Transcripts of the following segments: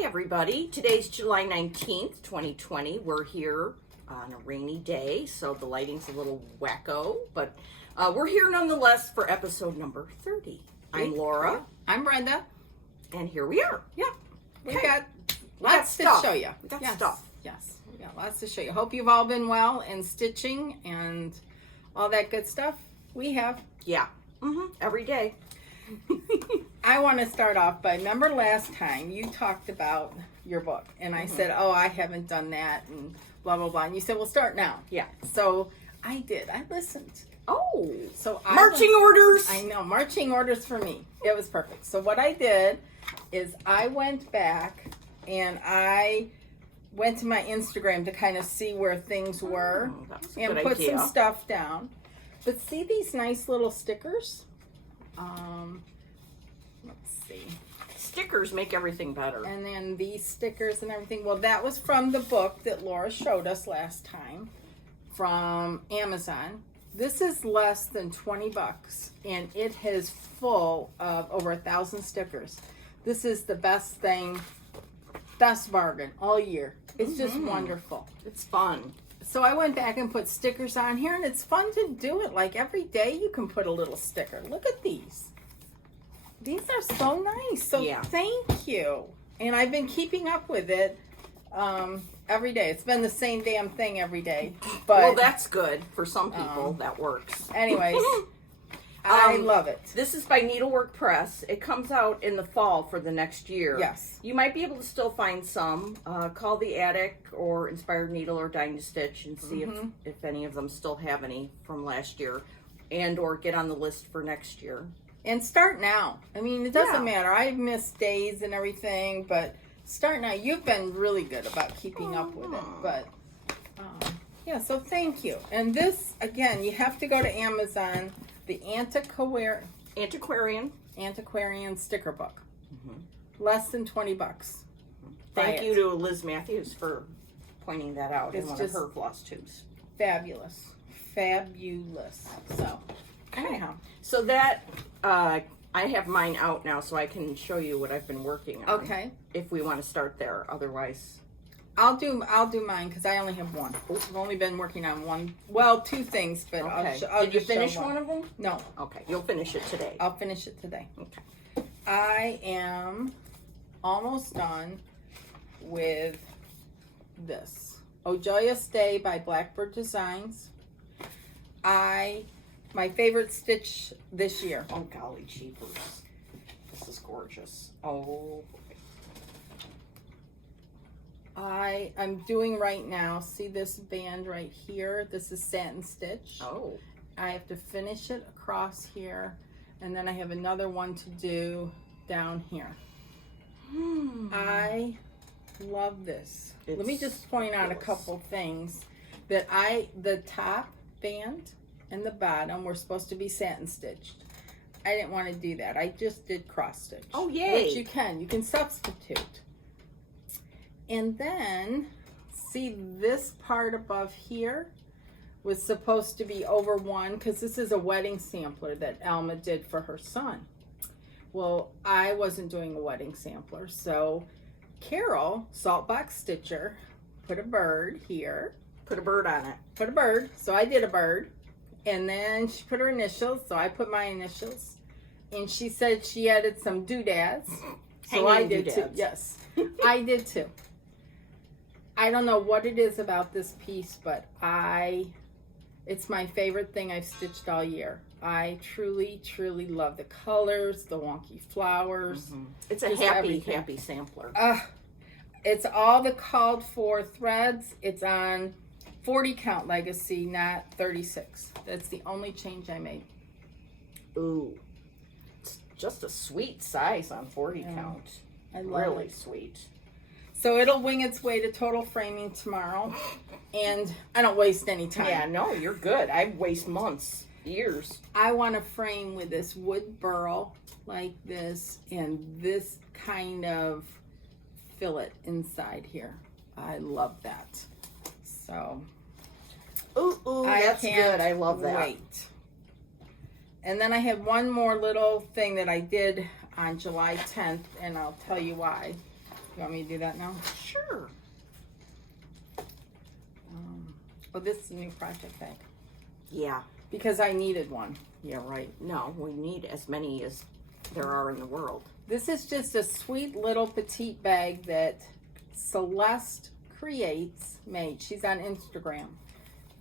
Hi, everybody. Today's July 19th, 2020. We're here on a rainy day, so the lighting's a little wacko, but we're here nonetheless for episode number 30. I'm Laura. I'm Brenda. And here we are. Yeah. We Okay. got lots to show you. We got stuff. Yes. We got lots to show you. Hope you've all been well and stitching and all that good stuff. We have. Yeah. Every day. I want to start off by, remember last time you talked about your book and I said, oh, I haven't done that and blah, blah, blah. And you said, well, start now. Yeah. So I did. I listened. Oh. So marching orders. I know. Marching orders for me. It was perfect. So what I did is I went back and I went to my Instagram to kind of see where things were and put some stuff down. But see these nice little stickers? Let's see. Stickers make everything better. And then these stickers and everything. Well, that was from the book that Laura showed us last time from Amazon. This is less than 20 bucks and it is full of over 1,000 stickers. This is the best bargain all year. It's just wonderful. It's fun. So I went back and put stickers on here, and it's fun to do it. Like every day you can put a little sticker. Look at these. These are so nice. So thank you. And I've been keeping up with it every day. It's been the same damn thing every day. But well, that's good. For some people, that works. Anyways, I love it. This is by Needlework Press. It comes out in the fall for the next year. Yes. You might be able to still find some. Call the Attic or Inspired Needle or Dying to Stitch and see if any of them still have any from last year, and or get on the list for next year. And start now. I mean, it doesn't matter. I've missed days and everything, but start now. You've been really good about keeping up with it. But yeah, so thank you. And this, again, you have to go to Amazon. The Antiquarian sticker book. Less than 20 bucks. Thank you to Liz Matthews for pointing that out in It's one of her floss tubes. Fabulous. Fabulous. So, anyhow. So that, I have mine out now so I can show you what I've been working on. Okay. If we want to start there. Otherwise... I'll do mine because I only have one. I've only been working on one. Well, two things, but okay. I'll Did you finish one of them? No. Okay, you'll finish it today. I'll finish it today. Okay. I am almost done with this. Oh Joyous Day by Blackbird Designs. My favorite stitch this year. Oh golly jeepers. This is gorgeous. Oh. I'm doing right now, see this band right here? This is satin stitch. Oh. I have to finish it across here, and then I have another one to do down here. I love this. Let me just point out a couple things that the top band and the bottom were supposed to be satin stitched. I didn't want to do that. I just did cross stitch. Oh, yay. Which you can substitute. And then, see this part above here was supposed to be over one, because this is a wedding sampler that Alma did for her son. Well, I wasn't doing a wedding sampler, so Carol, Saltbox Stitcher, put a bird here. Put a bird on it. Put a bird, so I did a bird. And then she put her initials, so I put my initials. And she said she added some doodads. So I did too. Yes, I did too. I don't know what it is about this piece, but it's my favorite thing I've stitched all year. I truly, truly love the colors, the wonky flowers. It's a happy sampler. It's all the called for threads. It's on 40 count legacy, not 36. That's the only change I made. Ooh. It's just a sweet size on 40 count. I love really it. Sweet. So it'll wing its way to total framing tomorrow, and I don't waste any time. Yeah, no, you're good. I waste months, years. I want to frame with this wood burl like this, and this kind of fillet inside here. I love that. So, ooh, that's good. I love that. Wait. And then I have one more little thing that I did on July 10th, and I'll tell you why. You want me to do that now? Sure. Oh, this is a new project bag. Yeah. Because I needed one. Yeah, right. No, we need as many as there are in the world. This is just a sweet little petite bag that Celeste made. She's on Instagram.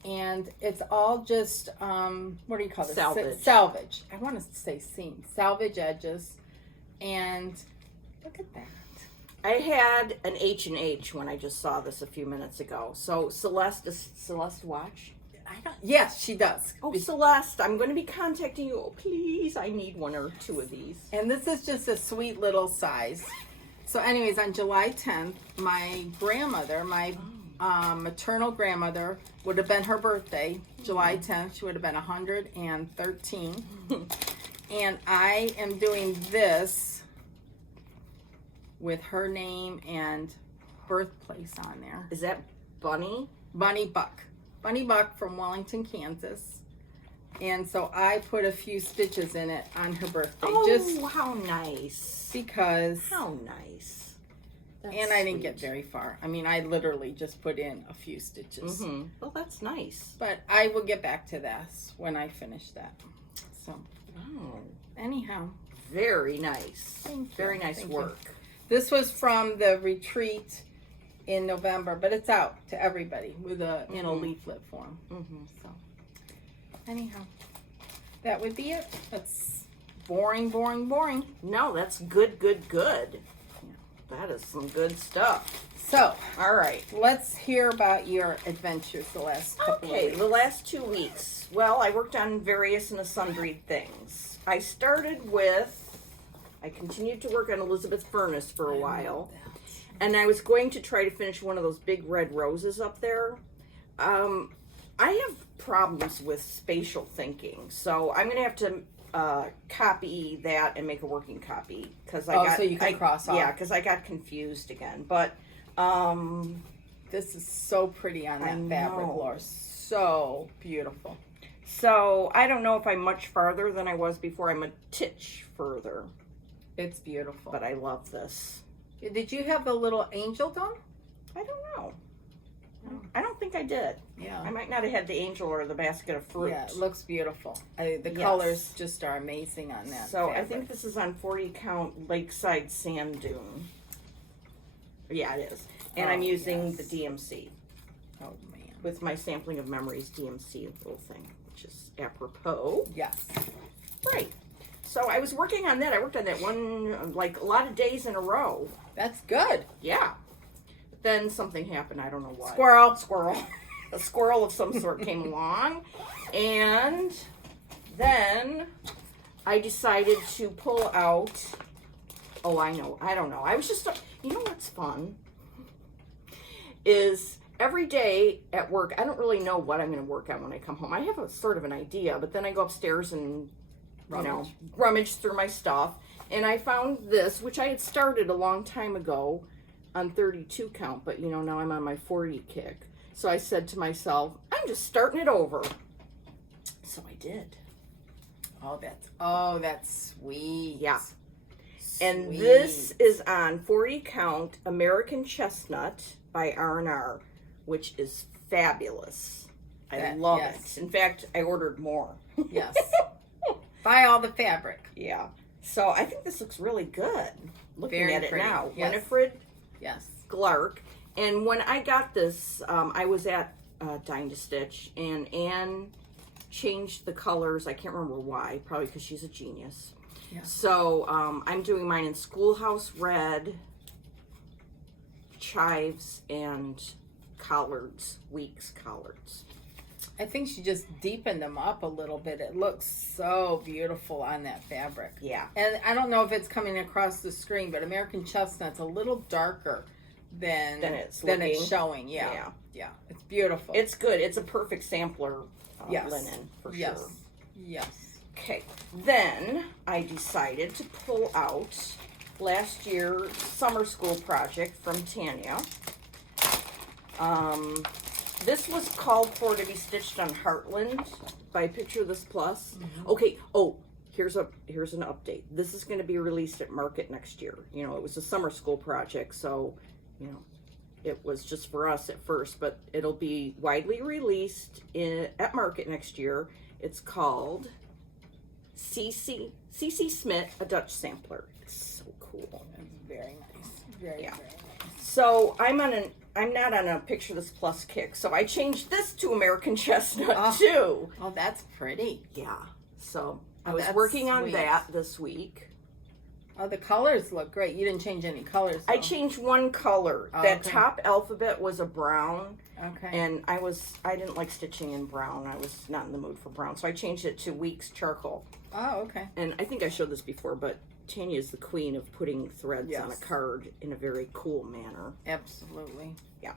And it's all just, what do you call this? Salvage. Salvage. I want to say seam. Salvage edges. And look at that. I had an H&H when I just saw this a few minutes ago. So does Celeste watch? Yes, she does. Oh, Celeste, I'm going to be contacting you. Oh, please, I need one or two of these. And this is just a sweet little size. So anyways, on July 10th, my grandmother, maternal grandmother, would have been her birthday. July 10th, she would have been 113. And I am doing this with her name and birthplace on there. Is that Bunny? Bunny Buck. Bunny Buck from Wellington, Kansas. And so I put a few stitches in it on her birthday. Oh, how nice. Because. How nice. That's and I didn't get very far. I mean, I literally just put in a few stitches. Mm-hmm. Well, that's nice. But I will get back to this when I finish that. So, anyhow. Very nice. Thank you. Very nice work. This was from the retreat in November, but it's out to everybody with a in a leaflet form. So, anyhow, that would be it. That's boring. No, that's good. That is some good stuff. So, all right, let's hear about your adventures the last couple of weeks. The last 2 weeks. Well, I worked on various and sundry things. I continued to work on Elizabeth's furnace for a while. And I was going to try to finish one of those big red roses up there. I have problems with spatial thinking, so I'm going to have to copy that and make a working copy because so you can cross off. Yeah, because I got confused again. But this is so pretty on that fabric, Laura. So beautiful. So I don't know if I'm much farther than I was before. I'm a titch further. It's beautiful, but I love this. Did you have the little angel done? I don't know. I don't think I did. Yeah. I might not have had the angel or the basket of fruit. Yeah, it looks beautiful. The colors just are amazing on that. So fabric. I think this is on 40 count Lakeside Sand Dune. Yeah, it is. And I'm using the DMC. Oh, man. With my Sampling of Memories DMC little thing, which is apropos. Yes. Right. So I was working on that. I worked on that one, like, a lot of days in a row. That's good. Yeah. But then something happened. I don't know what. Squirrel. A squirrel of some sort came along. And then I decided to pull out. Oh, I know. I don't know. I was just, you know what's fun? Is every day at work, I don't really know what I'm going to work on when I come home. I have a sort of an idea, but then I go upstairs and rummage through my stuff. And I found this, which I had started a long time ago on 32 count, but now I'm on my 40 kick. So I said to myself, I'm just starting it over. So I did. Oh, that's sweet. Yeah. Sweet. And this is on 40 count American Chestnut by R&R, which is fabulous. I love it. In fact, I ordered more. Yes. Buy all the fabric. Yeah. So I think this looks really good. Looking Very at it pretty. now. Yes. Winifred Yes. Glark. And when I got this, I was at Dying to Stitch, and Anne changed the colors. I can't remember why. Probably because she's a genius. Yeah. So I'm doing mine in Schoolhouse Red, chives, and collards, Weeks collards. I think she just deepened them up a little bit. It looks so beautiful on that fabric. Yeah. And I don't know if it's coming across the screen, but American Chestnut's a little darker than it's showing. Yeah. It's beautiful. It's good. It's a perfect sampler linen for sure. Yes. Okay. Then I decided to pull out last year's summer school project from Tanya. This was called for to be stitched on Heartland by Picture This Plus. Mm-hmm. Okay. Oh, here's an update. This is going to be released at Market next year. You know, it was a summer school project, so, you know, it was just for us at first, but it'll be widely released at Market next year. It's called C.C. Smith, a Dutch sampler. It's so cool. That's very nice. Very nice. So I'm not on a Picture This Plus kick, so I changed this to American Chestnut too. Oh, that's pretty. Yeah. So I was working on that this week. Oh, the colors look great. You didn't change any colors, though. I changed one color. That top alphabet was a brown. Okay. And I didn't like stitching in brown. I was not in the mood for brown. So I changed it to Weeks Charcoal. Oh, okay. And I think I showed this before, but Tanya is the queen of putting threads on a card in a very cool manner. Absolutely. Yeah.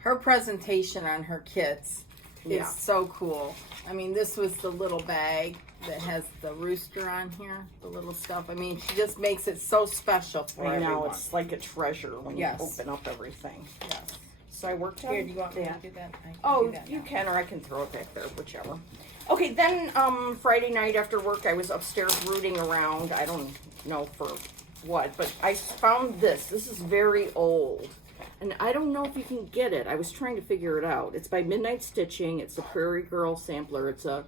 Her presentation on her kits is so cool. I mean, this was the little bag that has the rooster on here, the little stuff. I mean, she just makes it so special for everyone. I know, it's like a treasure when you open up everything. Yes. So I worked on Here, do you want me to do that? You can, or I can throw it back there, whichever. Okay, then Friday night after work, I was upstairs rooting around. I don't know for what, but I found this. This is very old, and I don't know if you can get it. I was trying to figure it out. It's by Midnight Stitching. It's a Prairie Girl sampler. It's an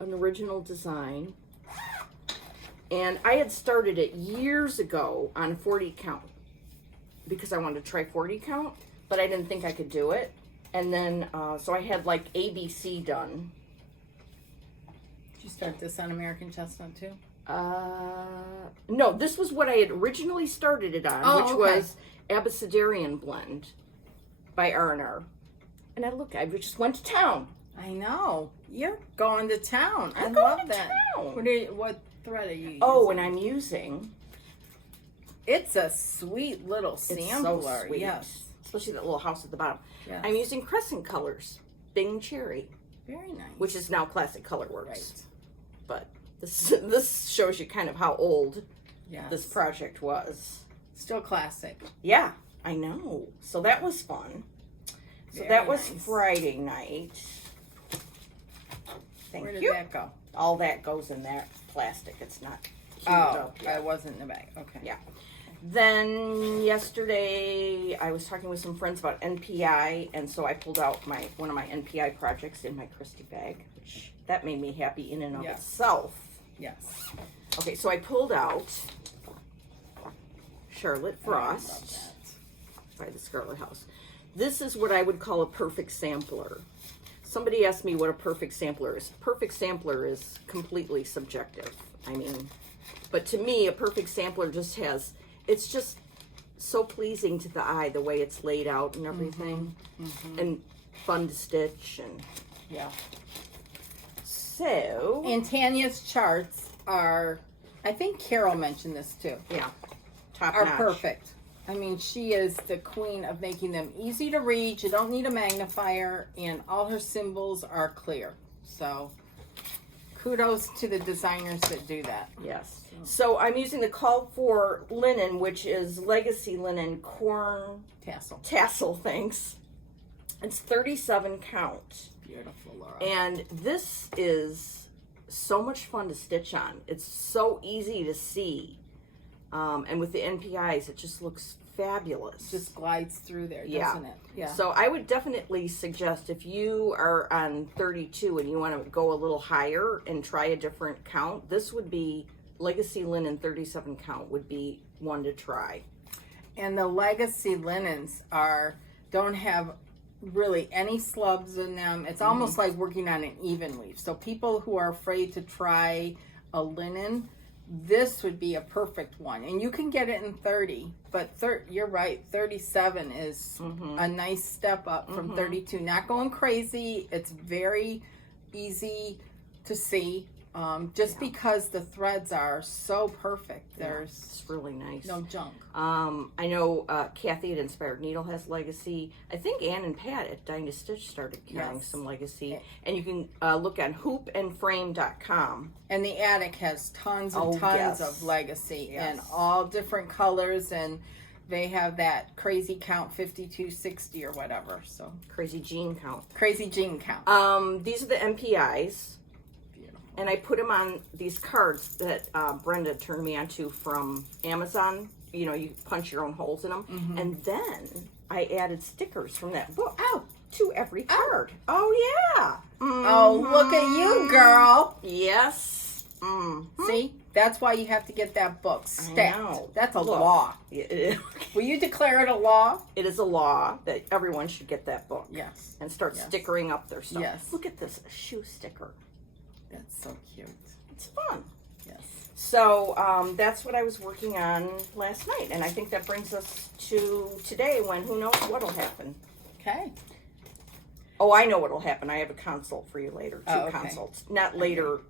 original design, and I had started it years ago on a 40 count because I wanted to try 40 count, but I didn't think I could do it. And then, so I had like ABC done. Did you start this on American Chestnut too? No, this was what I had originally started it on, which was Abecedarian Blend by R&R. And I just went to town. I know. You're going to town. I I'm love going to that. town. What thread are you using? Oh, and I'm using... It's a sweet little sampler. It's so sweet. Yes. Especially that little house at the bottom. Yes. I'm using Crescent Colors, Bing Cherry. Very nice. Which is now Classic Colorworks. Right. But this shows you kind of how old this project was. Still classic. Yeah, I know. So that was fun. So that was Friday night. Thank you. Where did that go? All that goes in that plastic. It's not queued up yet. I wasn't in the bag. Okay. Yeah. Then yesterday I was talking with some friends about NPI, and so I pulled out one of my NPI projects in my Christy bag, which that made me happy in and of itself. Yes. Okay, so I pulled out Charlotte Frost by the Scarlet House. This is what I would call a perfect sampler. Somebody asked me what a perfect sampler is. Perfect sampler is completely subjective. I mean, but to me, a perfect sampler just has, it's just so pleasing to the eye, the way it's laid out and everything. And fun to stitch and so. And Tanya's charts are, I think Carol mentioned this too. Yeah. Top are notch. Perfect. I mean, she is the queen of making them easy to read. You don't need a magnifier, and all her symbols are clear. So, kudos to the designers that do that. Yes. So I'm using the Call for linen, which is Legacy Linen Corn Tassel. Thanks. It's 37 count. Beautiful, Laura. And this is so much fun to stitch on. It's so easy to see. And with the NPIs, it just looks fabulous. Just glides through there, doesn't it? Yeah. So I would definitely suggest if you are on 32 and you want to go a little higher and try a different count, this would be Legacy Linen 37 count would be one to try. And the Legacy linens don't have really any slubs in them. It's almost like working on an even weave. So people who are afraid to try a linen, this would be a perfect one. And you can get it in 30, but you're right, 37 is a nice step up from 32. Not going crazy. It's very easy to see. Just because the threads are so perfect. It's really nice. No junk. I know Kathy at Inspired Needle has Legacy. I think Ann and Pat at Dying to Stitch started carrying some Legacy. And you can look on hoopandframe.com. And the attic has tons and tons of Legacy in all different colors, and they have that crazy count 5260 or whatever. So Crazy Jean count. Crazy Jean count. These are the MPIs. and I put them on these cards that Brenda turned me onto from Amazon. You know, you punch your own holes in them. Mm-hmm. And then I added stickers from that book to every card. Oh, yeah. Oh, look at you, girl. Yes. See? That's why you have to get that book stamped. That's a law. Will you declare it a law? It is a law that everyone should get that book. Yes. And start stickering up their stuff. Yes. Look at this, a shoe sticker. That's so cute. It's fun. Yes. So that's what I was working on last night. And I think that brings us to today when who knows what'll happen. Okay. Oh, I know what'll happen. I have a consult for you later. Two okay. consults. Not later. Okay.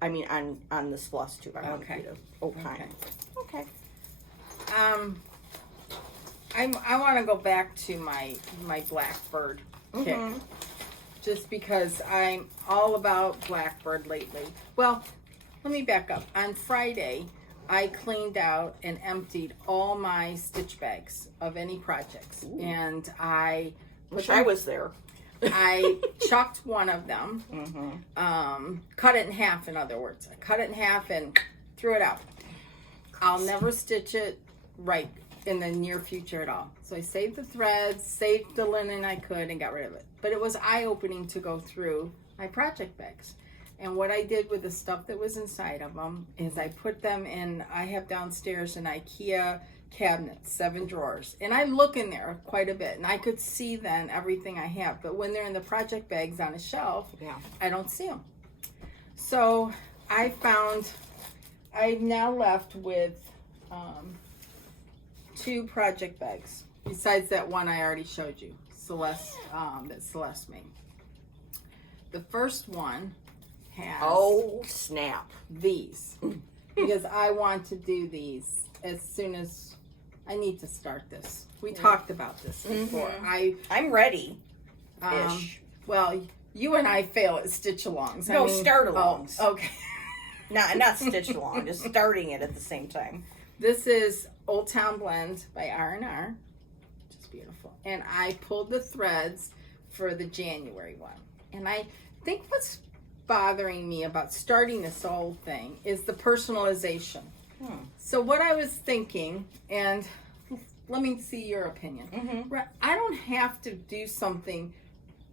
I mean, on this Celeste tube. I want you to opine. Okay. I want to go back to my Blackbird kick. Just because I'm all about Blackbird lately. Well, let me back up. On Friday, I cleaned out and emptied all my stitch bags of any projects. Ooh. And I wish I was there. I chucked one of them, cut it in half, in other words. I cut it in half and threw it out. I'll never stitch it right in the near future at all. So I saved the threads, saved the linen I could, and got rid of it. But it was eye-opening to go through my project bags. And what I did with the stuff that was inside of them is I put them in, I have downstairs an IKEA cabinet, 7 drawers. And I look in there quite a bit. And I could see then everything I have. But when they're in the project bags on a shelf, I don't see them. So I found, I'm now left with 2 project bags. Besides that one I already showed you, Celeste, that Celeste made. The first one has... Oh, snap. These. Because I want to do these as soon as... I need to start this. We talked about this before. I'm ready. Well, you and I fail at stitch-alongs. No, start-alongs. Oh, okay. not stitch-along, just starting it at the same time. This is Old Town Blend by R&R. Just beautiful. And I pulled the threads for the January one. And I think what's bothering me about starting this whole thing is the personalization. So what I was thinking, and let me see your opinion. I don't have to do something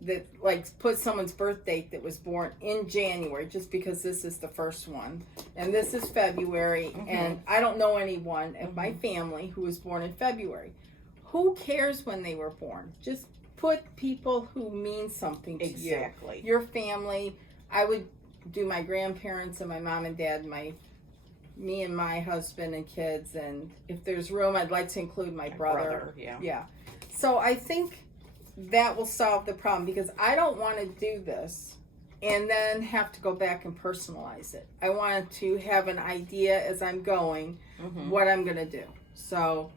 that, like, put someone's birth date that was born in January just because this is the first one. And this is February, and I don't know anyone in my family who was born in February. Who cares when they were born? Just put people who mean something to you. Exactly. Your family. I would do my grandparents and my mom and dad, me and my husband and kids, and if there's room, I'd like to include my brother. Yeah. So I think that will solve the problem because I don't want to do this and then have to go back and personalize it. I want to have an idea as I'm going what I'm going to do. So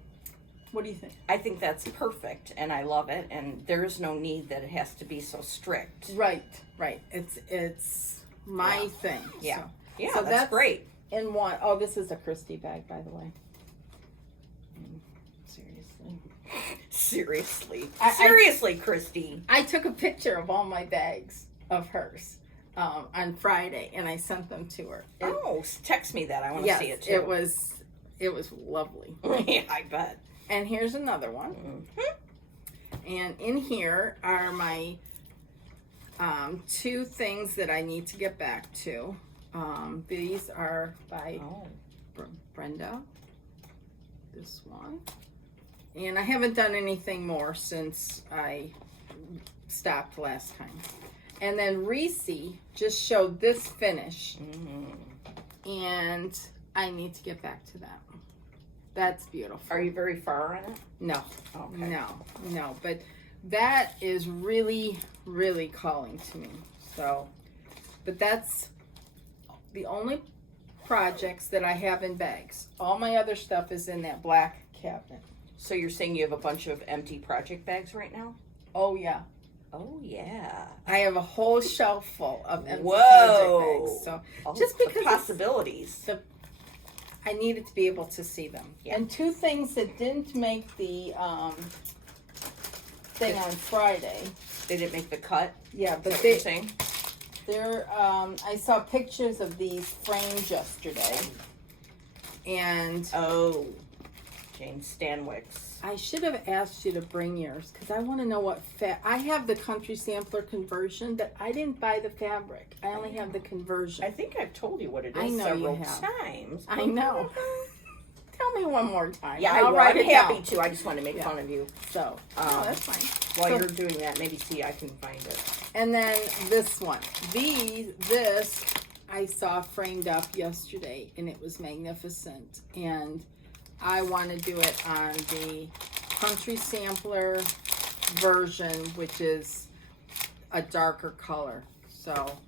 what do you think? I think that's perfect, and I love it, and there's no need that it has to be so strict. Right. It's my thing. Yeah. So, so that's great. In one, oh, this is a Christy bag, by the way. Seriously, Christy. I took a picture of all my bags of hers on Friday, and I sent them to her. Text me that. I want to see it too. It was lovely. Yeah, I bet. And here's another one. And in here are my 2 things that I need to get back to. These are by Brenda. This one. And I haven't done anything more since I stopped last time. And then Reese just showed this finish. And I need to get back to that. That's beautiful. Are you very far on it? No. Okay. No. But that is really, really calling to me. So, but that's the only projects that I have in bags. All my other stuff is in that black cabinet. So you're saying you have a bunch of empty project bags right now? Oh, yeah. Oh, yeah. I have a whole shelf full of empty project bags. So just because the possibilities. I needed to be able to see them. Yeah. And 2 things that didn't make the thing on Friday. They didn't make the cut? Yeah, but they're saying? I saw pictures of these frames yesterday, and Oh, Jane Stanwyck's. I should have asked you to bring yours because I want to know what I have the Country Sampler conversion, but I didn't buy the fabric. I only have the conversion. I think I've told you what it is I know several you have. times. I know. Tell me one more time. Yeah, I'll I'm write it happy down. to. I just want to make fun of you. So, that's fine. While So- you're doing that, maybe see I can find it. And then this one. This I saw framed up yesterday, and it was magnificent. And I want to do it on the Country Sampler version, which is a darker color. So,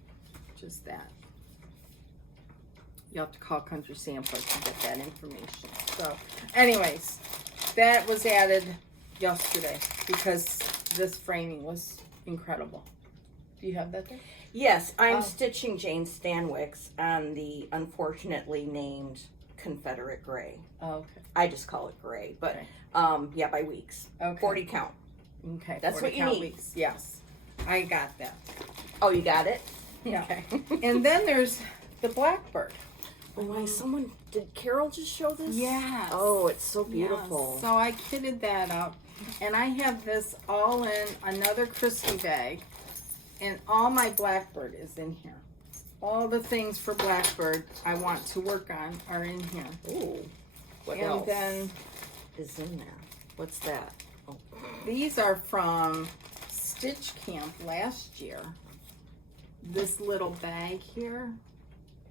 just that. You have to call Country Sampler to get that information. So, anyways, that was added yesterday because this framing was incredible. Do you have that there? Yes, I'm stitching Jane Stanwyck's on the unfortunately named Confederate Gray. Oh, okay. I just call it gray, but Okay. by weeks. Okay. 40 count. Okay. That's 40 what you count need. Weeks. Yes. I got that. Oh, you got it? Yeah. And then there's the Blackbird. Oh my, did Carol just show this? Yes. Oh, it's so beautiful. Yes. So I kitted that up. And I have this all in another crispy bag. And all my Blackbird is in here. All the things for Blackbird I want to work on are in here. Ooh. What And else then is in there? What's that? Oh. these are from Stitch Camp last year. This little bag here.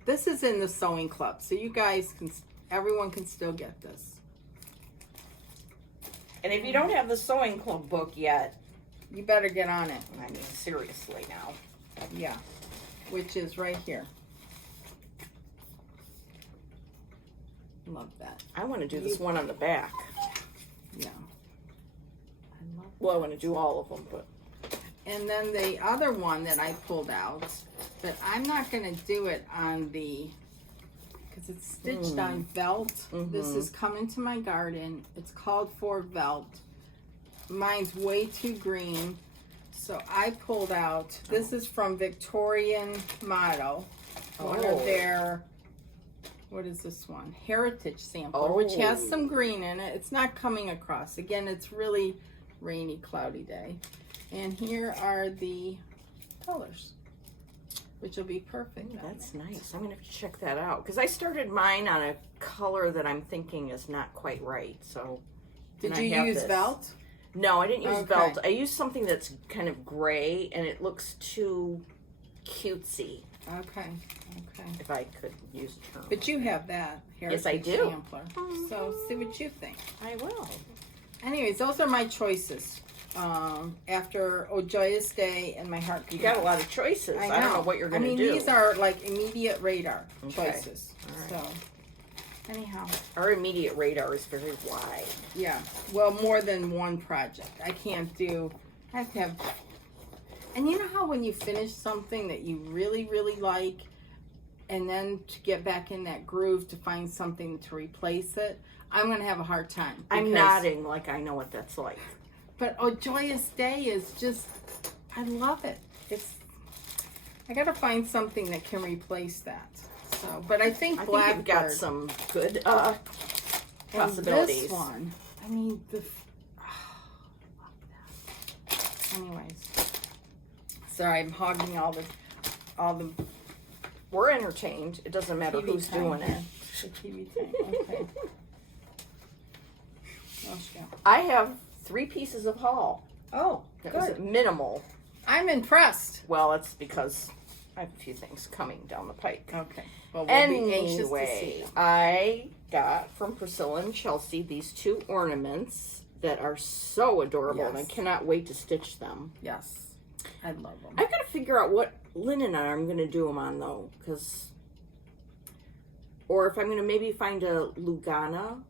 This is in the sewing club, so you guys can, everyone can still get this. And if you don't have the sewing club book yet, You better get on it. I mean, seriously now. Yeah. Which is right here. Love that. I want to do this one on the back. Yeah. I love Well, I want to do all of them, but And then the other one that I pulled out, but I'm not going to do it on the, because it's stitched on felt. This is coming to my garden. It's called For Velt. Mine's way too green. So I pulled out, this is from Victorian Motto. One of their, what is this one? Heritage Sampler, which has some green in it. It's not coming across. Again, it's really rainy, cloudy day. And here are the colors, which will be perfect. that's nice. I'm going to have to check that out. Because I started mine on a color that I'm thinking is not quite right. So, Did and you I have use this. Velt? No, I didn't use Okay. Velt. I used something that's kind of gray, and it looks too cutesy, Okay, okay. if I could use a term. But you have that Heritage Yes, I do. Sampler. So see what you think. I will. Anyways, those are my choices. After Oh Joyous Day and My Heart. You got a lot of choices. I don't know what you're going to do. These are like immediate radar Okay. choices. All right. So, anyhow. Our immediate radar is very wide. Yeah. Well, more than one project. I can't do, I have to have, and you know how when you finish something that you really, really like, and then to get back in that groove to find something to replace it, I'm going to have a hard time. I'm because- nodding like I know what that's like. But Oh Joyous Day is just, I love it. I got to find something that can replace that. So, but I think I think Blackbird. you've got some good and possibilities. this one, I mean, love that. Anyways, sorry, I'm hogging all the We're entertained. It doesn't matter TV who's time doing here. it. The TV time. Okay. Let's go. I have 3 pieces of haul. Oh, That was good. minimal. I'm impressed. Well, it's because I have a few things coming down the pike. Okay. Well, we'll be anxious to see Anyway, them. I got from Priscilla and Chelsea these 2 ornaments that are so adorable, and I Yes. cannot wait to stitch them. Yes, I love them. I've got to figure out what linen I'm going to do them on, though, or if I'm going to maybe find a Lugana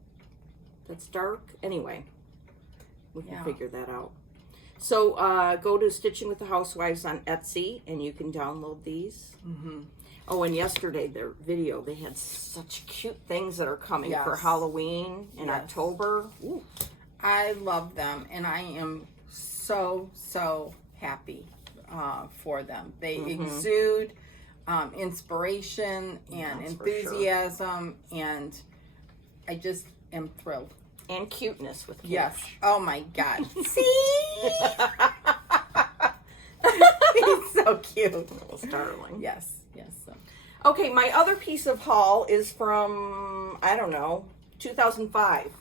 that's dark. Anyway, we can figure that out. So go to Stitching with the Housewives on Etsy, and you can download these. Mm-hmm. Oh, and yesterday, their video, they had such cute things that are coming for Yes. Halloween in Yes. October. Ooh. I love them, and I am so happy for them. They exude inspiration and enthusiasm, and I just am thrilled. And cuteness with kids. Yes. Oh my God. See? He's so cute. Little starling. Yes. Yes. Okay, my other piece of haul is from, I don't know, 2005.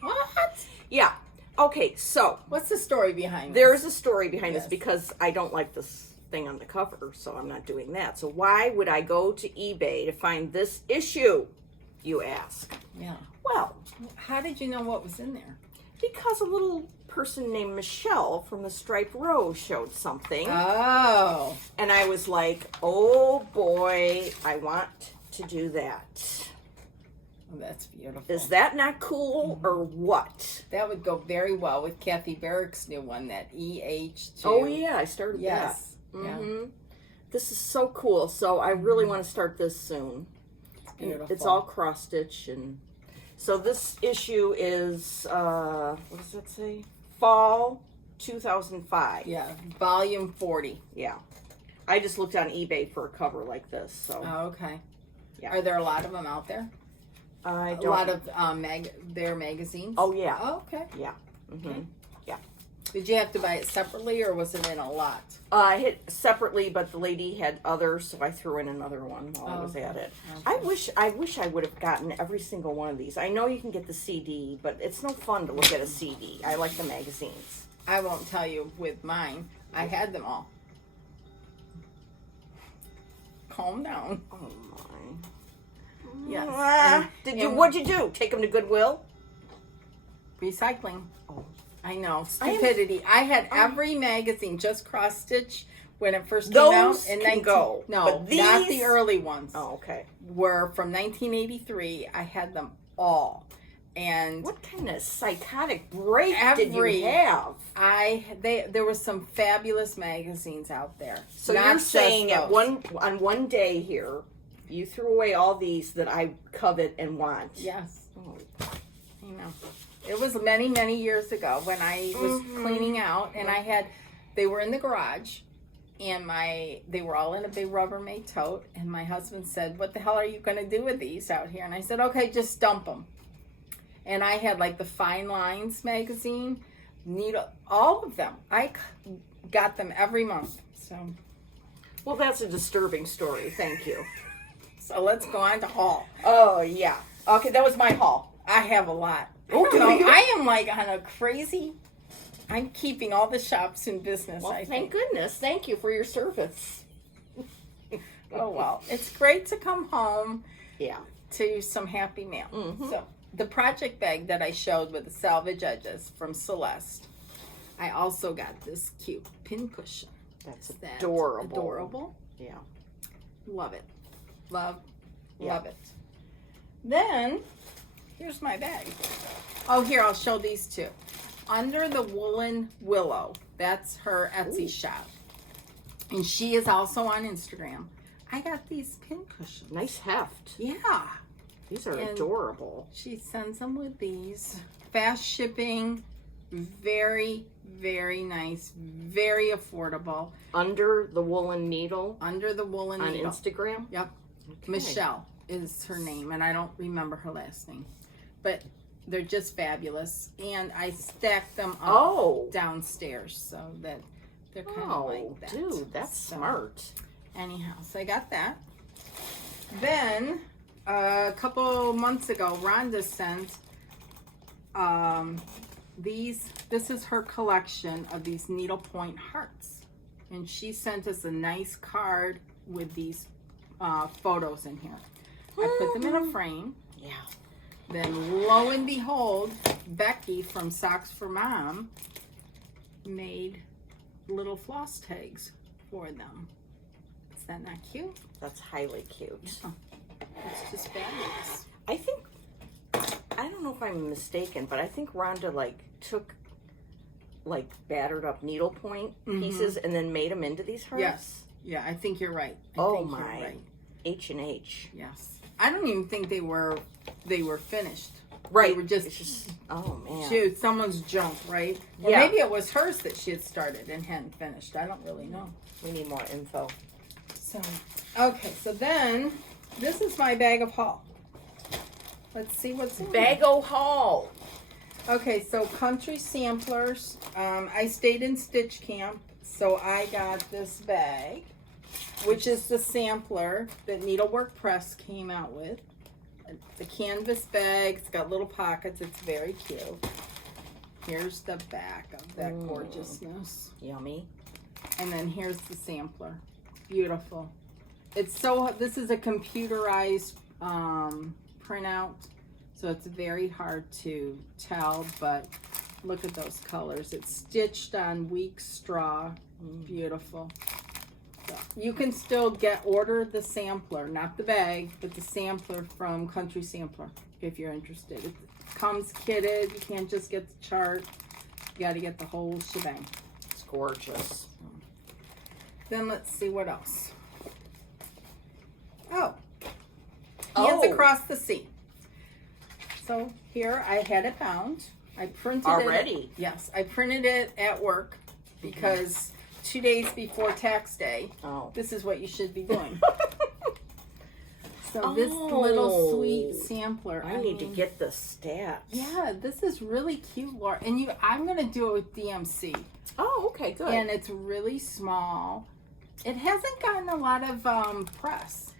What? Yeah. Okay, so. What's the story behind this? There's a story behind this because I don't like this thing on the cover, so I'm not doing that. So why would I go to eBay to find this issue, you ask? Yeah. Well, how did you know what was in there? Because a little person named Michelle from the Striped Rose showed something. Oh. And I was like, oh boy, I want to do that. Oh, that's beautiful. Is that not cool or what? That would go very well with Kathy Barrick's new one, that EH2. Oh yeah, I started yes. that. Mm-hmm. This is so cool. So I really want to start this soon. It's beautiful. It's all cross stitch, and so this issue is what does that say? Fall 2005. Yeah, volume 40. Yeah. I just looked on eBay for a cover like this. So. Oh, okay. Yeah. Are there a lot of them out there? I don't. A lot of their magazines. Oh yeah. Oh, okay. Yeah. Mm-hmm. Okay. Yeah. Did you have to buy it separately, or was it in a lot? I hit separately, but the lady had others, so I threw in another one while I was at it. Okay. I wish I would have gotten every single one of these. I know you can get the CD, but it's no fun to look at a CD. I like the magazines. I won't tell you with mine. I had them all. Calm down. Oh my. Yes. What'd you do? Take them to Goodwill? Recycling. Oh. I know. Stupidity. I had every magazine, just cross stitch, when it first came Those out. can go. No, but these... not the early ones. Oh, okay. Were from 1983. I had them all. And what kind of psychotic break did you have? There were some fabulous magazines out there. So you're saying on one day here, you threw away all these that I covet and want. Yes. Oh. I know. It was many, many years ago when I was cleaning out, and they were in the garage, and they were all in a big Rubbermaid tote, and my husband said, "What the hell are you going to do with these out here?" And I said, "Okay, just dump them." And I had like the Fine Lines magazine, all of them. I got them every month. So, well, that's a disturbing story. Thank you. So let's go on to haul. Oh yeah. Okay, that was my haul. I have a lot. Oh, I am like on a crazy. I'm keeping all the shops in business. Well, thank goodness. Thank you for your service. Oh well, it's great to come home. Yeah. To some happy mail. Mm-hmm. So the project bag that I showed with the salvage edges from Celeste. I also got this cute pincushion. That's adorable. Adorable. Yeah. Love it. Love it. Then, here's my bag. Oh, here, I'll show these two. Under the Woolen Willow. That's her Etsy shop. And she is also on Instagram. I got these pincushions. Nice heft. Yeah. These are adorable. She sends them with these. Fast shipping. Very, very nice. Very affordable. Under the Woolen Needle? Under the Woolen Needle. On Instagram? Yep. Okay. Michelle is her name, and I don't remember her last name. But they're just fabulous. And I stacked them up downstairs so that they're kind of like that. Dude, that's smart. Anyhow, so I got that. Then, a couple months ago, Rhonda sent this is her collection of these needlepoint hearts. And she sent us a nice card with these photos in here. I put them in a frame. Yeah. Then, lo and behold, Becky from Socks for Mom made little floss tags for them. Is that not cute? That's highly cute. Yeah. It's just fabulous. I don't know if I'm mistaken, but I think Rhonda took battered up needlepoint pieces and then made them into these hearts. Yes. Yeah, I think you're right. You're right. H&H. Yes. I don't even think they were finished. Right. They were It's just, oh man. Shoot, someone's junk, right? Or Yeah. maybe it was hers that she had started and hadn't finished. I don't really know. We need more info. So, okay, so then this is my bag of haul. Let's see what's in there. Bag-o haul. Okay, so Country Samplers. I stayed in Stitch Camp, so I got this bag, which is the sampler that Needlework Press came out with. The canvas bag. It's got little pockets. It's very cute. Here's the back of that gorgeousness. Yummy. And then here's the sampler. Beautiful. It's so, this is a computerized printout, so it's very hard to tell, but look at those colors. It's stitched on weak straw. Beautiful. So you can still order the sampler, not the bag, but the sampler from Country Sampler if you're interested. It comes kitted. You can't just get the chart. You got to get the whole shebang. It's gorgeous. Then let's see what else. Oh, Hands Across the Sea. So here I had it bound. I printed already. Yes, I printed it at work because 2 days before tax day. Oh. This is what you should be doing. So this little sweet sampler. I need to get the stats. Yeah, this is really cute, Laura. And I'm gonna do it with DMC. Oh, okay, good. And it's really small. It hasn't gotten a lot of press.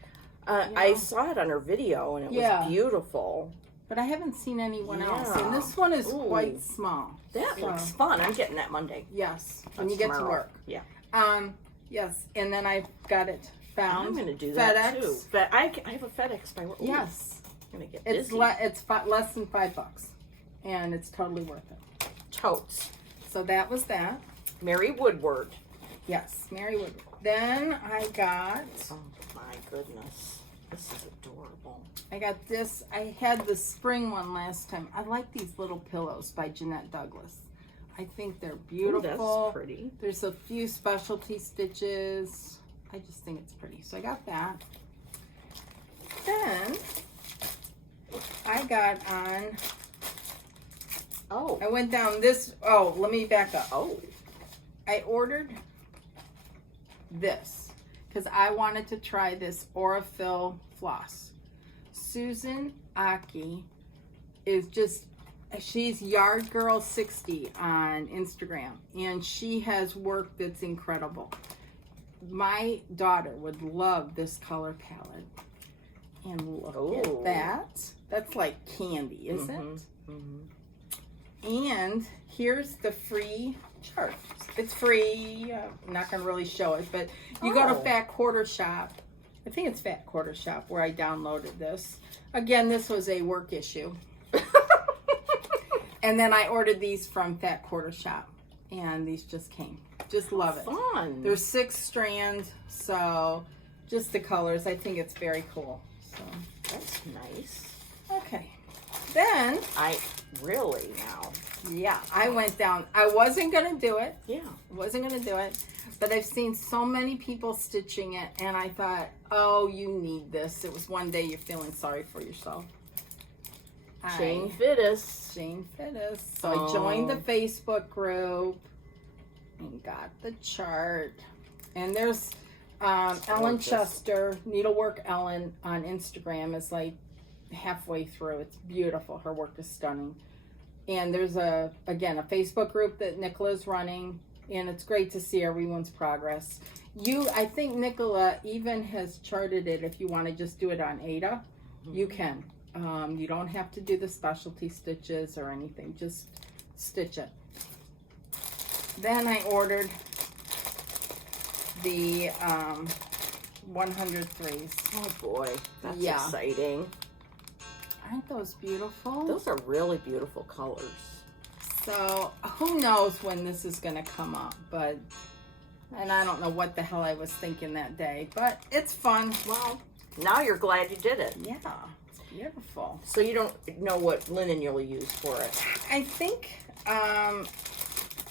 I saw it on her video, and it was beautiful. But I haven't seen anyone else. And this one is quite small. That looks fun. I'm getting that Monday. Yes, when you get to work. Yeah. Yes, and then I've got it found. I'm going to do that FedEx. too. But I have a FedEx by work. Yes. I'm going to get It's busy. less than $5, and it's totally worth it. Totes. So that was that. Mary Woodward. Yes, Mary Woodward. Then I got... Oh, my goodness. This is adorable. I got this. I had the spring one last time. I like these little pillows by Jeanette Douglas. I think they're beautiful. Ooh, that's pretty. There's a few specialty stitches. I just think it's pretty. So I got that. Then I got on... Oh. I went down this... Oh, let me back up. Oh. I ordered this because I wanted to try this Aurifil floss. Susan Aki is just, she's Yard Girl 60 on Instagram, and she has work that's incredible. My daughter would love this color palette. And look at that. That's like candy, isn't it? Mm-hmm. And here's the free chart. It's free. I'm not going to really show it, but you go to Fat Quarter Shop. I think it's Fat Quarter Shop where I downloaded this. Again, this was a work issue. And then I ordered these from Fat Quarter Shop, and these just came. Just love it. Fun. There's 6 strands, so just the colors. I think it's very cool. So That's nice. okay. Then really now. Yeah, I went down. I wasn't going to do it. Yeah. Wasn't going to do it. But I've seen so many people stitching it, and I thought, oh, you need this. It was one day you're feeling sorry for yourself. Shane Fittis. Shane Fittis. So I joined the Facebook group and got the chart. And there's Ellen Chester, Needlework Ellen on Instagram is like halfway through. It's beautiful. Her work is stunning. And there's a Facebook group that Nicola's running, and it's great to see everyone's progress. I think Nicola even has charted it. If you want to just do it on Ada, you can. You don't have to do the specialty stitches or anything. Just stitch it. Then I ordered the 103s. Oh boy, that's exciting. Aren't those beautiful? Those are really beautiful colors. So, who knows when this is going to come up, and I don't know what the hell I was thinking that day, but it's fun. Well, now you're glad you did it. Yeah, it's beautiful. So you don't know what linen you'll use for it? I think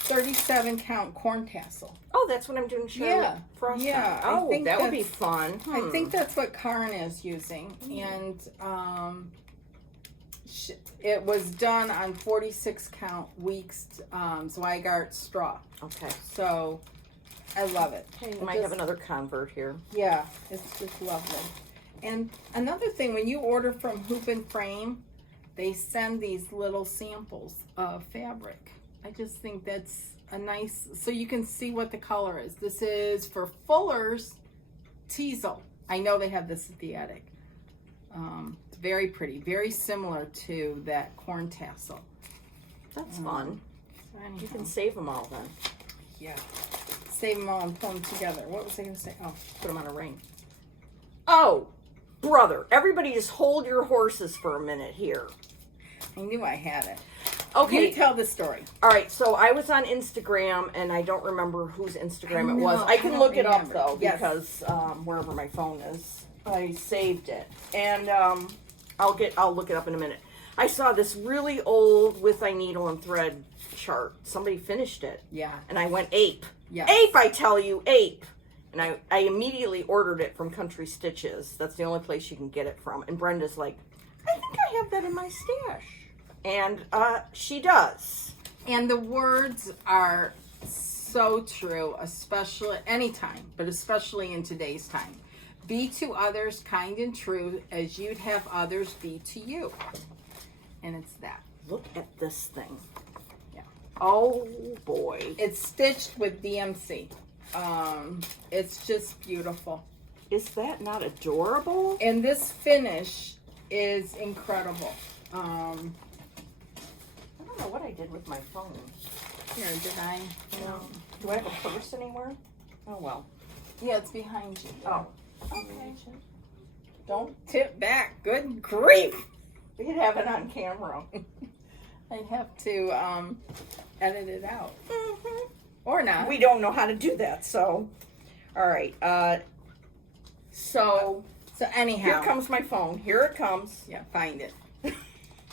37 count corn tassel. Oh, that's what I'm doing. Yeah. Frost Yeah, on. I Oh, think that would be that's- fun. I think that's what Karen is using. And it was done on 46 count weeks Zweigart straw. Okay. So I love it. Okay, you might have another convert here. Yeah, it's just lovely. And another thing, when you order from Hoop and Frame, they send these little samples of fabric. I just think that's a nice, so you can see what the color is. This is for Fuller's Teasel. I know they have this at the attic. It's very pretty, very similar to that corn tassel. That's fun. So anyhow, You can save them all then. yeah, save them all and pull them together. What was I going to say? Oh, Put them on a ring. Oh, brother. Everybody just hold your horses for a minute here. I knew I had it. Okay. You tell the story. All right, so I was on Instagram, and I don't remember whose Instagram it I was. know, I can I look don't it up, remember. though, Yes. because wherever my phone is, I saved it. And I'll look it up in a minute. I saw this really old with a needle and thread chart. Somebody finished it. Yeah. And I went ape. Yes. Ape, I tell you, ape. And I immediately ordered it from Country Stitches. That's the only place you can get it from. And Brenda's like, I think I have that in my stash. And she does. And the words are so true, especially anytime, but especially in today's time. Be to others kind and true as you'd have others be to you. And it's that. Look at this thing. Yeah. Oh boy. It's stitched with DMC. It's just beautiful. Is that not adorable? And this finish is incredible. I don't know what I did with my phone. Here, did I? No. Do I have a purse anywhere? Oh well. Yeah, it's behind you. Oh. Okay. Don't tip back. Good grief. We could have it on camera. I'd have to edit it out. Or not. We don't know how to do that, so. All right. So anyhow. here comes my phone. Here it comes. Yeah, find it.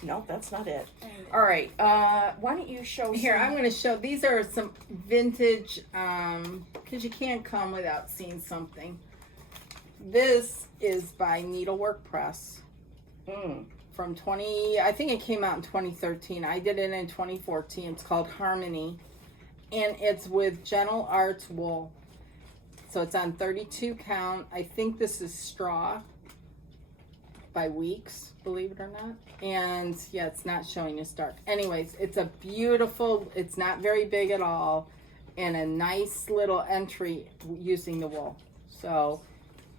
No, that's not it. All right. Why don't you show Here, some- I'm going to show. These are some vintage, because you can't come without seeing something. This is by Needlework Press from I think it came out in 2013. I did it in 2014. It's called Harmony. And it's with Gentle Arts wool. So it's on 32 count. I think this is straw by weeks, believe it or not. And yeah, it's not showing as dark. Anyways, it's a beautiful, it's not very big at all, and a nice little entry using the wool. So,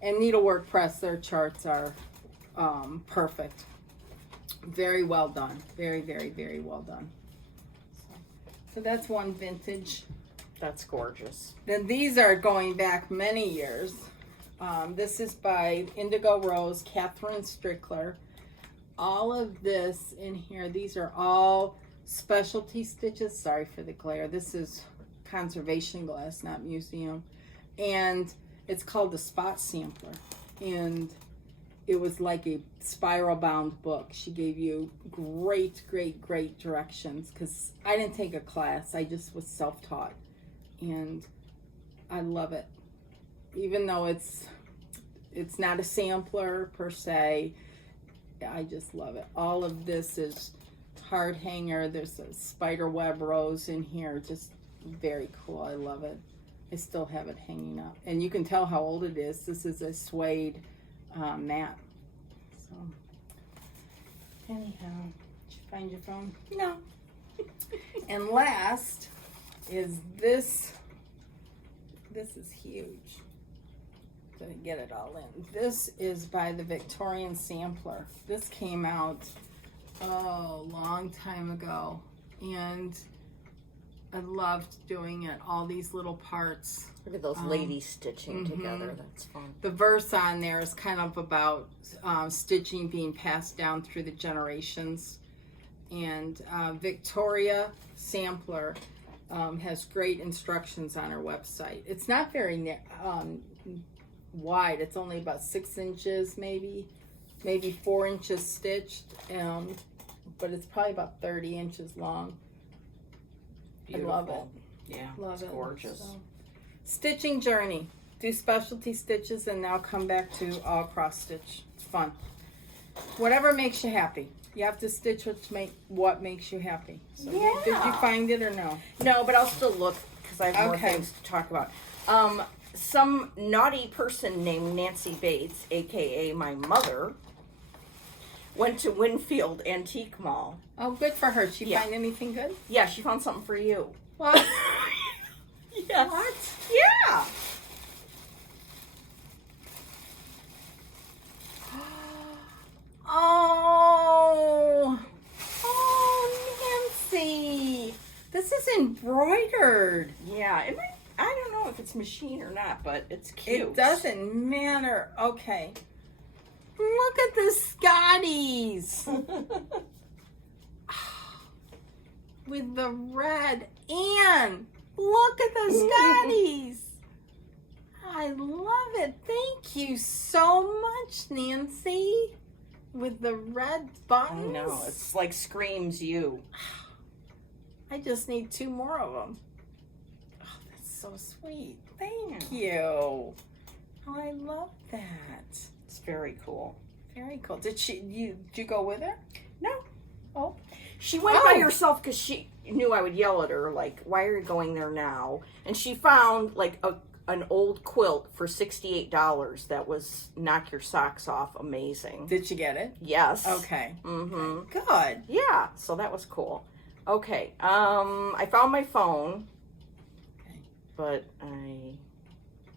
and Needlework Press, their charts are perfect. Very well done. Very, very, very well done. So that's one vintage. That's gorgeous. Then these are going back many years. This is by Indigo Rose, Catherine Strickler. All of this in here, these are all specialty stitches. Sorry for the glare. This is conservation glass, not museum. And it's called the Spot Sampler. And it was like a spiral bound book. She gave you great, great, great directions, because I didn't take a class. I just was self-taught. And I love it. Even though it's not a sampler per se, I just love it. All of this is hard hanger. There's a spider web rose in here. Just very cool. I love it. I still have it hanging up. And you can tell how old it is. This is a suede mat. So, anyhow, did you find your phone? No. And last is this. This is huge. Gonna get it all in. This is by the Victorian Sampler. This came out a long time ago, and I loved doing it. All these little parts. Look at those ladies stitching together. That's fun. The verse on there is kind of about stitching being passed down through the generations. And Victoria Sampler has great instructions on her website. It's not very wide. It's only about 6 inches, maybe 4 inches stitched, but it's probably about 30 inches long. Beautiful. I love it. Yeah, Love it's it. gorgeous. So. Stitching journey. Do specialty stitches and now come back to all cross stitch. It's fun. Whatever makes you happy. You have to stitch what makes you happy. So Yeah. Did you find it or no? No, but I'll still look because I have more Okay. things to talk about. Some naughty person named Nancy Bates, aka my mother, went to Winfield Antique Mall. Oh, good for her. Did she Yeah. find anything good? Yeah, she found something for you. What? Yes. What? Yeah. Oh, Nancy. This is embroidered. Yeah, it might, I don't know if it's machine or not, but it's cute. It doesn't matter. Okay. Look at the Scotties. With the red. And look at the Scotties. I love it. Thank you so much, Nancy. With the red I buttons. know, it's like screams you. I just need 2 more of them. Oh, that's so sweet. Thank you. Oh, I love that. It's very cool. Very cool. Did you go with her? No. Oh. She went by herself because she knew I would yell at her, like, why are you going there now? And she found, like, an old quilt for $68 that was knock your socks off amazing. Did you get it? Yes. Okay. Mm-hmm. Good. Yeah, so that was cool. Okay, I found my phone, Okay. but I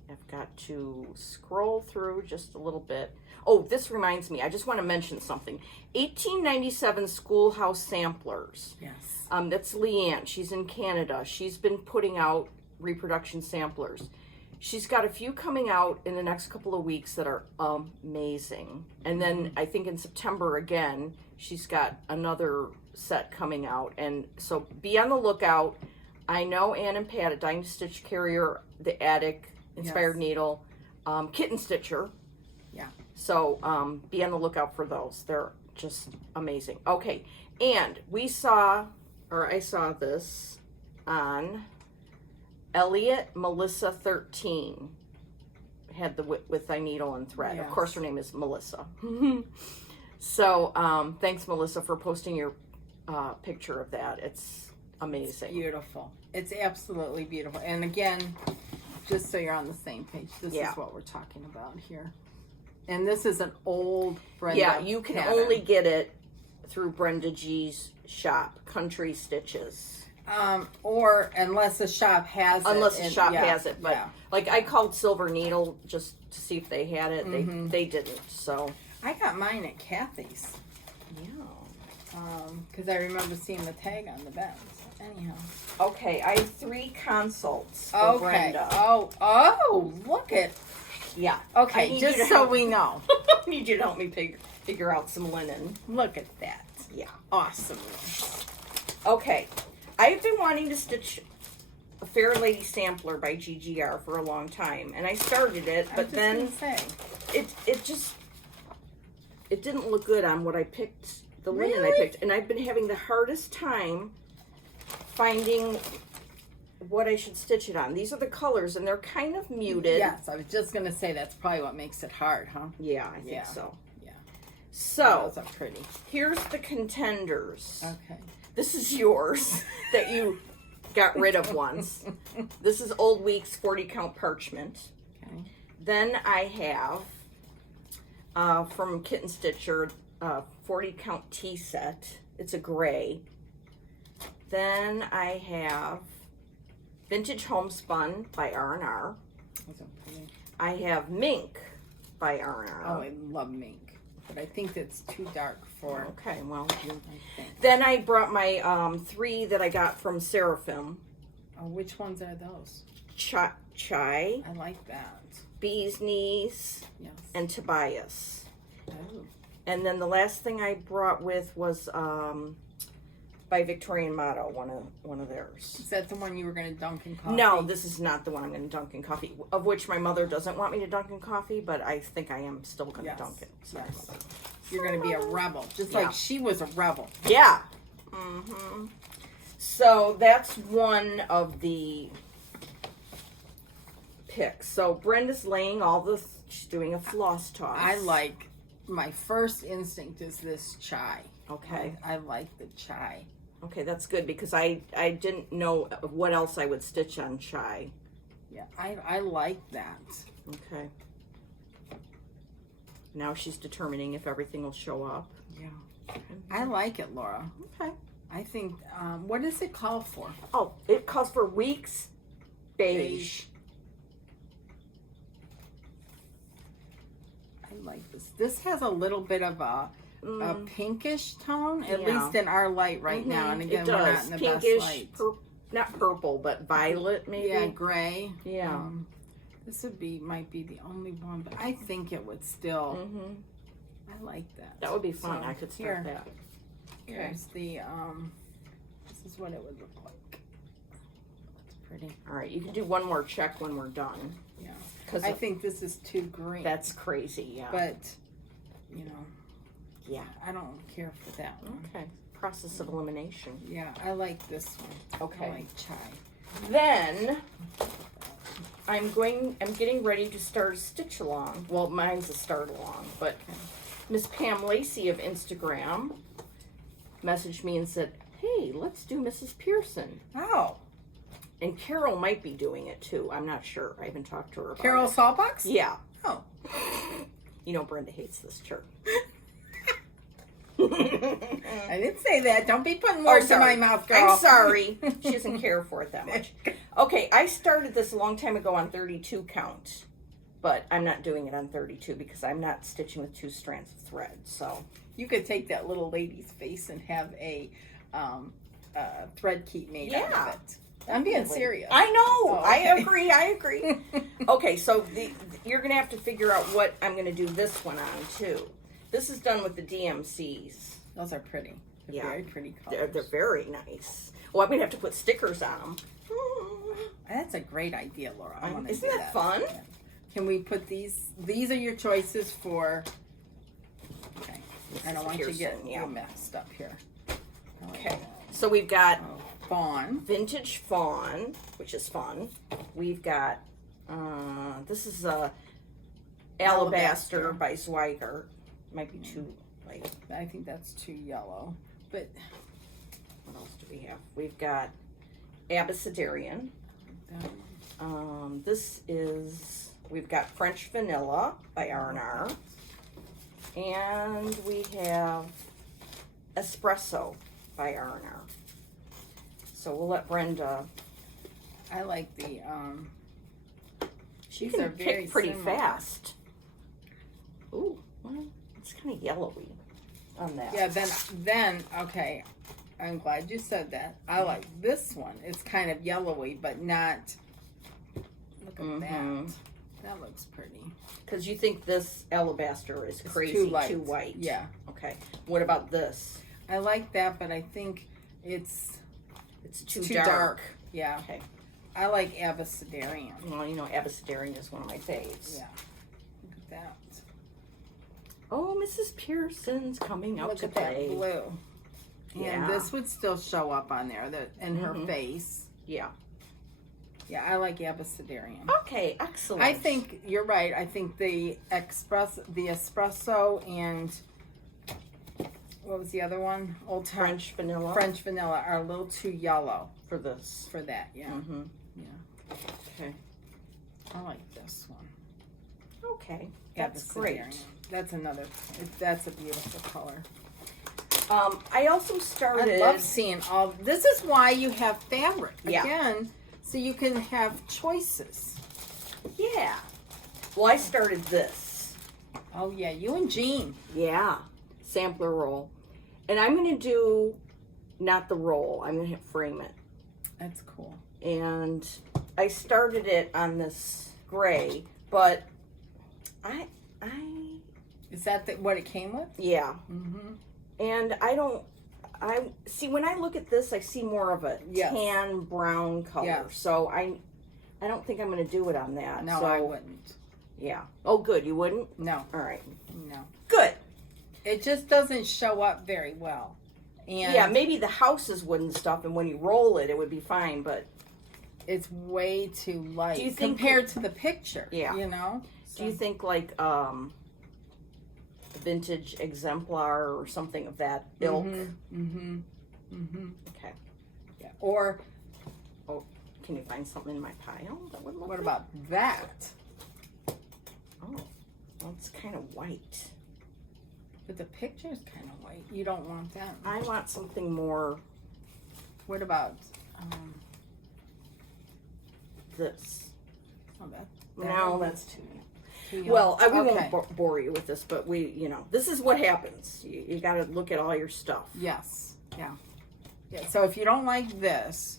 have got to scroll through just a little bit. Oh, this reminds me, I just want to mention something. 1897 Schoolhouse Samplers. Yes. That's Leanne. She's in Canada. She's been putting out reproduction samplers. She's got a few coming out in the next couple of weeks that are amazing. And then I think in September again, she's got another set coming out. And so be on the lookout. I know Ann and Pat at Dying to Stitch Carrier, the Attic, Inspired Needle, Kitten Stitcher. Yeah. So be on the lookout for those. They're just amazing. Okay, and I saw this on Elliot Melissa 13. Had the with thy needle and thread. Yes. Of course, her name is Melissa. So thanks, Melissa, for posting your picture of that. It's amazing. It's beautiful. It's absolutely beautiful. And again, just so you're on the same page, this is what we're talking about here. And this is an old Brenda. Yeah, you can pattern. only get it through Brenda G's shop, Country Stitches. Or unless the shop has it. Unless the shop has it. But yeah. like I called Silver Needle just to see if they had it. They didn't. So I got mine at Kathy's. yeah. Because I remember seeing the tag on the back. So anyhow. Okay, I have 3 consults for Brenda. Oh, look at. Yeah. Okay, just so we know. I need you to help me figure out some linen. Look at that. Yeah. Awesome. Okay. I've been wanting to stitch a Fair Lady Sampler by GGR for a long time, and I started it, but then it didn't look good on what I picked, the linen I picked, and I've been having the hardest time finding what I should stitch it on. These are the colors, and they're kind of muted. Yes, I was just going to say that's probably what makes it hard, huh? Yeah, I think so. Yeah. So, Those are pretty. here's the contenders. Okay. This is yours that you got rid of once. This is Old Week's 40 count parchment. Okay. Then I have from Kitten Stitcher 40 count tea set. It's a gray. Then I have Vintage Homespun by R&R. Those are pretty. I have Mink by R&R. Oh, I love mink. But I think that's too dark for. Okay, well. I think. Then I brought my 3 that I got from Seraphim. Oh, which ones are those? Chai, I like that. Bee's Knees, Yes. and Tobias. Oh. And then the last thing I brought with was by Victorian Motto, one of theirs. Is that the one you were going to dunk in coffee? No, this is not the one I'm going to dunk in coffee, of which my mother doesn't want me to dunk in coffee, but I think I am still going to dunk it. Sorry. Yes. You're going to be a rebel, just Yeah. like she was a rebel. Yeah. Mm-hmm. So that's one of the picks. So Brenda's laying she's doing a floss toss. My first instinct is this chai. Okay. I like the chai. Okay, that's good because I didn't know what else I would stitch on chai. Yeah, I like that. Okay. Now she's determining if everything will show up. Yeah. I like it, Laura. Okay. I think, what does it call for? Oh, it calls for Weeks Beige. I like this. This has a little bit of a pinkish tone, at least in our light right now. And again, it does. We're not in the Pinkish, best light. not purple, but violet maybe. Yeah, gray. Yeah. This might be the only one, but I think it would still. I like that. That would be fun. So, I could start that. Here's the this is what it would look like. It's pretty. All right, you can do one more check when we're done. Yeah. Because I think this is too green. That's crazy, yeah. But, you know. Yeah. I don't care for that one. Okay. Process of elimination. Yeah, I like this one. Okay. I like chai. Then I'm getting ready to start a stitch along. Well, mine's a start along, but Miss Pam Lacey of Instagram messaged me and said, "Hey, let's do Mrs. Pearson." Oh. And Carol might be doing it too. I'm not sure. I haven't talked to her about Carol it. Saltbox? Yeah. Oh. You know Brenda hates this chart. I didn't say that. Don't be putting words in my mouth, girl. I'm sorry. She doesn't care for it that much. Okay, I started this a long time ago on 32 count, but I'm not doing it on 32 because I'm not stitching with 2 strands of thread. So you could take that little lady's face and have a thread keep made out of it. I'm being serious. I know. Oh, okay. I agree. Okay, so you're going to have to figure out what I'm going to do this one on, too. This is done with the DMCs. Those are pretty. They're very pretty colors. They're very nice. Well, I'm going to have to put stickers on them. That's a great idea, Laura. Isn't that fun? Yeah. Can we put these? These are your choices for... Okay. I don't want you to get messed up here. Okay. So we've got... Fawn. Vintage Fawn, which is fun. We've got, this is Alabaster by Zweigert. Might be too light. I think that's too yellow. But what else do we have? We've got Abecedarian. We've got French Vanilla by R&R. And we have Espresso by R&R. So we'll let Brenda. I like the She can pick pretty fast. Ooh, well, it's kind of yellowy on that. Yeah, then okay. I'm glad you said that. I like this one. It's kind of yellowy, but not. Look at that. That looks pretty. Because you think this alabaster is crazy, too white. Yeah. Okay. What about this? I like that, but I think it's too dark. Yeah. Okay. I like Abecedarian. Well, you know, Abecedarian is one of my faves. Yeah. Look at that. Oh, Mrs. Pearson's coming out to Look play. at that blue. Yeah. And this would still show up on there, in her face. Yeah. Yeah, I like Abecedarian. Okay, excellent. I think you're right. I think the espresso and what was the other one? Old Town French Vanilla. French Vanilla are a little too yellow for this. For that, yeah. Yeah. Okay. I like this one. Okay. That's great. That's a beautiful color. I also started. I love seeing all. This is why you have fabric again, so you can have choices. Yeah. Well, I started this. Oh yeah, you and Jean. Yeah, sampler roll, and I'm going to do not the roll. I'm going to frame it. That's cool. And I started it on this gray, but I. Is that what it came with? Yeah. And I see when I look at this, I see more of a tan brown color. Yeah. So I don't think I'm going to do it on that. No, so, I wouldn't. Yeah. Oh, good. You wouldn't? No. All right. No. Good. It just doesn't show up very well. And yeah, maybe the house is wooden stuff, and when you roll it, it would be fine. But it's way too light do you think compared to the picture. Yeah. You know. Do you think like vintage exemplar or something of that ilk? Okay. Yeah. Or can you find something in my pile that would look what good? about that? Oh, well, it's kind of white. But the picture's kind of white. You don't want that. I want something more. What about This. oh, No, that's too. young. Well, we Okay. won't bore you with this, but this is what happens. You got to look at all your stuff. Yes. Yeah. Yeah. So if you don't like this,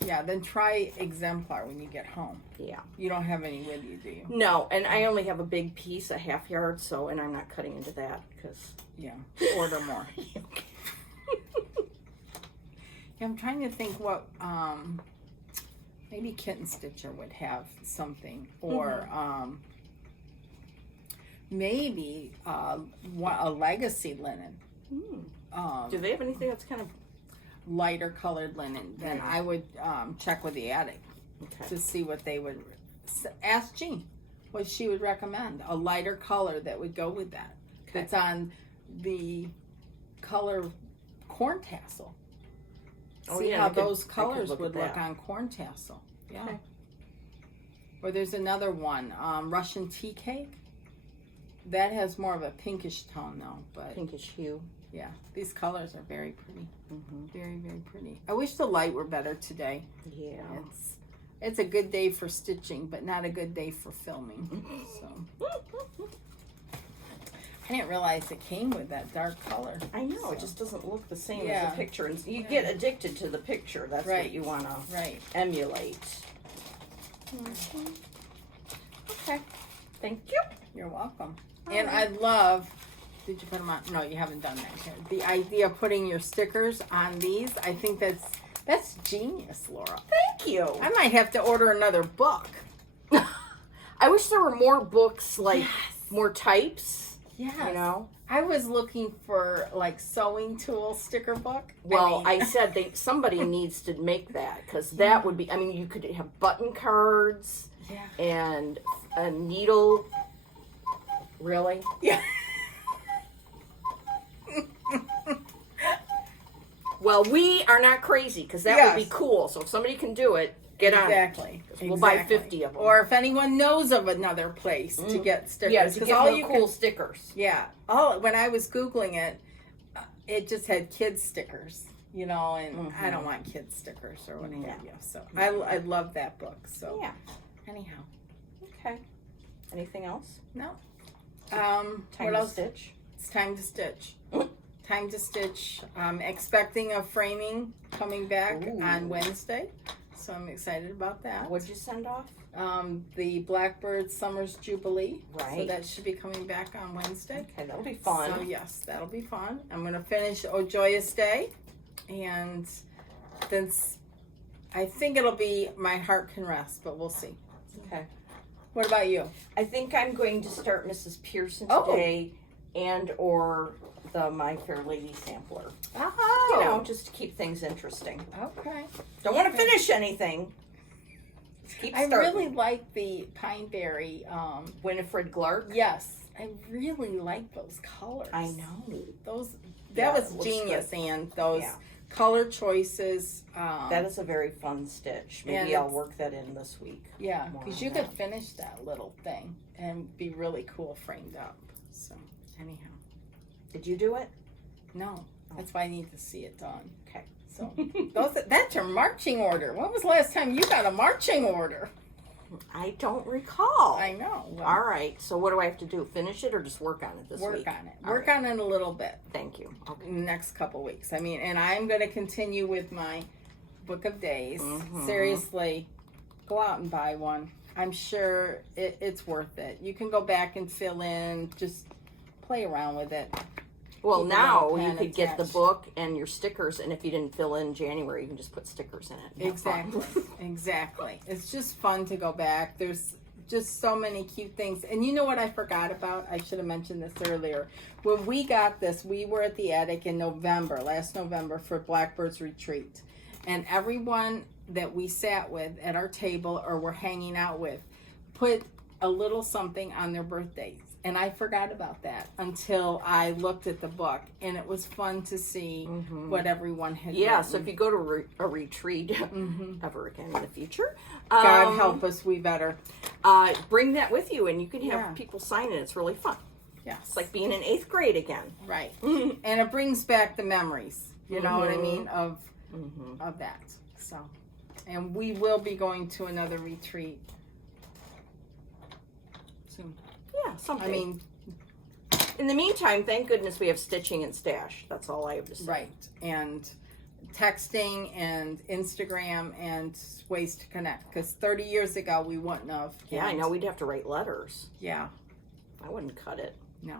then try exemplar when you get home. Yeah. You don't have any with you, do you? No, and I only have a big piece, a half yard, and I'm not cutting into that because. Yeah. Order more. I'm trying to think what maybe Kitten Stitcher would have something, or maybe a legacy linen. Do they have anything that's kind of lighter colored linen? Then I would check with the attic to see what they would ask Jean what she would recommend. A lighter color that would go with that. That's on the color corn tassel. See how those colors would look on corn tassel. Yeah. Okay. Or there's another one, Russian tea cake. That has more of a pinkish tone though, but pinkish hue. Yeah, these colors are very pretty. Very, very pretty. I wish the light were better today. Yeah. It's a good day for stitching, but not a good day for filming. So I didn't realize it came with that dark color. I know, it just doesn't look the same as the picture. And you get addicted to the picture. That's what you want to emulate. Okay. Thank you. You're welcome. And I love, did you put them on? No, you haven't done that yet. The idea of putting your stickers on these, I think that's genius, Laura. Thank you. I might have to order another book. I wish there were more books, like more types. Yes. You know? I was looking for like sewing tool sticker book. Well, I said somebody needs to make that because that would be, you could have button cards and a needle. Really? Yeah. Well, we are not crazy because that would be cool. So if somebody can do it, get on it. Exactly. We'll buy 50 of them. Or if anyone knows of another place to get stickers. Yeah, to get all you cool stickers. Yeah. When I was Googling it, it just had kids stickers, and I don't want kids stickers or what have you. So I love that book. So anyhow. Okay. Anything else? No. Time to stitch. It's time to stitch. Time to stitch. Expecting a framing coming back on Wednesday. So I'm excited about that. What'd you send off? The Blackbird Summer's Jubilee. Right. So that should be coming back on Wednesday. Okay, that'll be fun. So yes, that'll be fun. I'm going to finish Oh Joyous Day. And then I think it'll be My Heart Can Rest, but we'll see. Okay. What about you? I think I'm going to start Mrs. Pearson today or the My Fair Lady Sampler. Oh. Just to keep things interesting. Okay. Don't want to finish anything. Just keep starting. I really like the Pineberry. Winifred Clark? Yes. I really like those colors. I know. That was genius, and those color choices. That is a very fun stitch. Maybe I'll work that in this week. Yeah, because you could finish that little thing and be really cool framed up. So, anyhow. Did you do it? No. That's why I need to see it done. Okay. So, that's your marching order. When was the last time you got a marching order? I don't recall. I know. Well, all right. So what do I have to do? Finish it or just work on it this week? Work on it. Work on it a little bit. Thank you. Okay. In the next couple weeks. And I'm going to continue with my Book of Days. Seriously, go out and buy one. I'm sure it's worth it. You can go back and fill in. Just play around with it. Well, now you could get the book and your stickers, and if you didn't fill in January, you can just put stickers in it. Exactly. Exactly. It's just fun to go back. There's just so many cute things. And you know what I forgot about? I should have mentioned this earlier. When we got this, we were at the attic in last November for Blackbird's retreat. And everyone that we sat with at our table or were hanging out with put a little something on their birthdays. And I forgot about that until I looked at the book, and it was fun to see what everyone had written. So if you go to a retreat ever again in the future, God help us, we better. Bring that with you, and you can have people sign it. It's really fun. Yes. It's like being in 8th grade again. Right. And it brings back the memories, you know what I mean, of that. So, and we will be going to another retreat soon. Yeah, something. I mean, in the meantime, thank goodness we have stitching and stash. That's all I have to say. Right. And texting and Instagram and ways to connect. Because 30 years ago, we wouldn't have. Yeah, I know. We'd have to write letters. Yeah. I wouldn't cut it. No.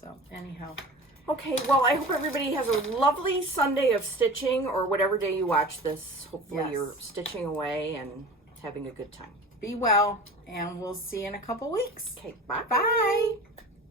So, anyhow. Okay, well, I hope everybody has a lovely Sunday of stitching, or whatever day you watch this. Hopefully you're stitching away and having a good time. Be well, and we'll see you in a couple weeks. Okay, bye. Bye.